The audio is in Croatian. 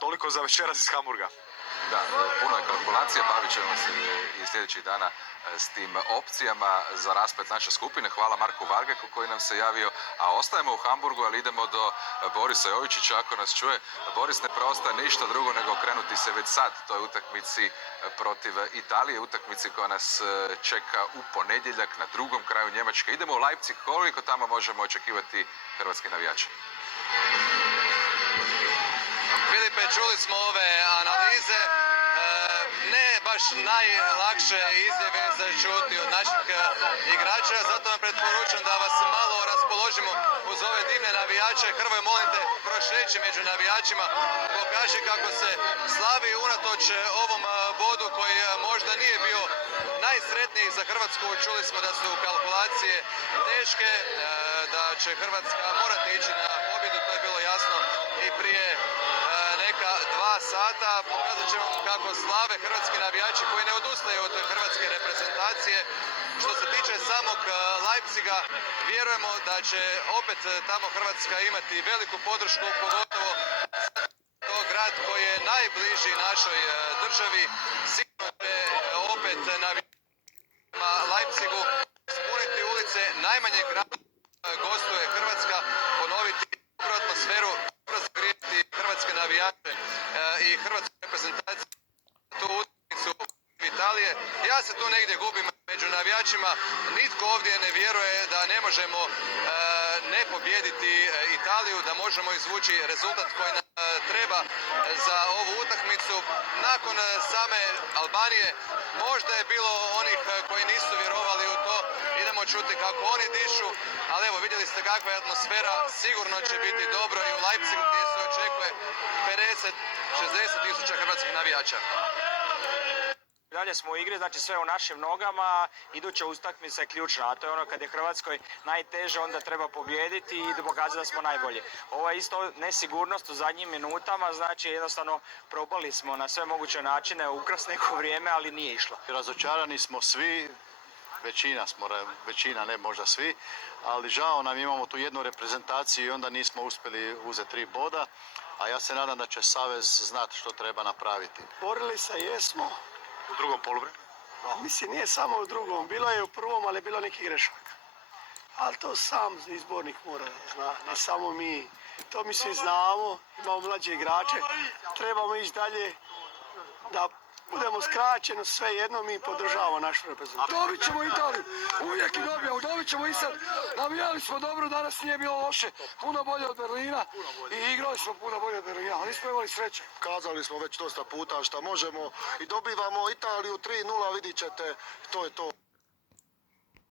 Toliko za večeras iz Hamburga. Da, puno je kalkulacija, bavit ćemo se i sljedećih dana s tim opcijama za rasplet naše skupine. Hvala Marku Vargeku koji nam se javio, a ostajemo u Hamburgu, ali idemo do Borisa Jovičića ako nas čuje. Boris, ne preostaje ništa drugo nego okrenuti se već sad toj utakmici protiv Italije, utakmici koja nas čeka u ponedjeljak na drugom kraju Njemačke. Idemo u Leipzig, koliko tamo možemo očekivati hrvatski navijači? Filipe, čuli smo ove analize, ne baš najlakše izjave za čuti od naših igrača, zato vam preporučujem da vas malo raspoložimo uz ove divne navijače. Hrvoje, molim te, prošeći među navijačima, pokaži kako se slavi unatoč ovom bodu koji možda nije bio najsretniji za Hrvatsku. Čuli smo da su kalkulacije teške, da će Hrvatska morati ići na pobjedu, to je bilo jasno i prije neka 2 sata. Pokazat ćemo kako slave hrvatski navijači koji ne odustaju od hrvatske reprezentacije. Što se tiče samog Leipziga, vjerujemo da će opet tamo Hrvatska imati veliku podršku, pogotovo to grad koji je najbliži našoj državi. Sigurno će opet navijačima Leipzigu spuniti ulice najmanjeg grada gostuje Hrvatska, ponoviti dobru atmosferu, razgrijati hrvatske navijače i hrvatsku reprezentaciju tu utakmicu Italije. Ja se tu negdje gubim među navijačima. Nitko ovdje ne vjeruje da ne možemo ne pobijediti Italiju, da možemo izvući rezultat koji nam treba za ovu utakmicu. Nakon same Albanije možda je bilo onih koji nisu vjerovali u to. Idemo čuti kako oni dišu, ali evo vidjeli ste kakva je atmosfera. Sigurno će biti dobro i u Leipzigu gdje se očekuje 50-60 tisuća hrvatskih navijača. Dalje smo u igri, znači sve u našim nogama, iduća utakmica je ključna, a to je ono kad je Hrvatskoj najteže, onda treba pobijediti i pokazati da smo najbolji. Ovo je isto nesigurnost u zadnjim minutama, znači jednostavno probali smo na sve moguće načine ukrasti neko vrijeme, ali nije išlo. Razočarani smo svi, većina, ne možda svi, ali žao nam, imamo tu jednu reprezentaciju i onda nismo uspjeli uzeti 3 boda, a ja se nadam da će Savez znati što treba napraviti. Borili se jesmo. U drugom poluvremenu? Mislim, nije samo u drugom, bilo je u prvom, ali je bilo nekih grešaka. Ali to sam izbornik mora zna, ne samo mi. To mi svi znamo, imamo mlađe igrače, trebamo ići dalje da budemo skraćeni, sve jedno mi podržavamo našu reprezentaciju. Dobit ćemo Italiju, uvijek i dobijamo, dobit ćemo i sad. Navijali smo dobro, danas nije bilo loše, puno bolje od Berlina i igrali smo puno bolje od Berlina, ali nismo imali sreće. Kazali smo već dosta puta šta možemo i dobivamo Italiju 3:0, vidit ćete, to je to.